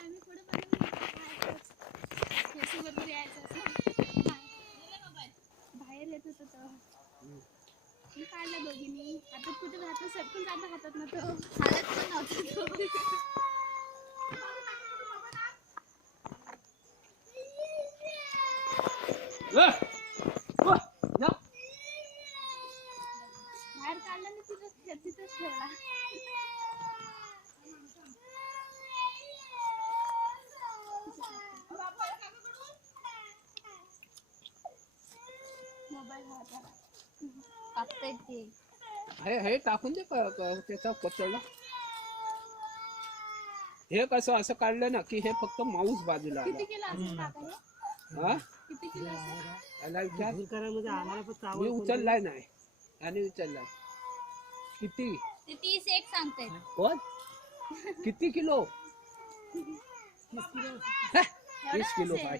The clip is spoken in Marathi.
आम्ही पुढे बरोबर यायचं असं बाहेर येत होतो तेव्हा मी काढला दोघींनी. आता कुठे राहतो सरकून जाता हातात ना तो हालत पण नव्हता तो. बाहेर काढला ना तिथंच ठेवला. मोबाईल कापता येते हे टाकून दे त्याचा कचरा. हे कसं असं काढलं ना की हे फक्त माऊस बाजूला आला. किती किलो असेल काका हे? हा किती किलो असेल? याला विचार. आम्हाला पण मी चावल उचललाय नाही आणि उचललाय. किती ते 31 सांगते. कोण किती किलो 30 किलो 30 किलो पाय.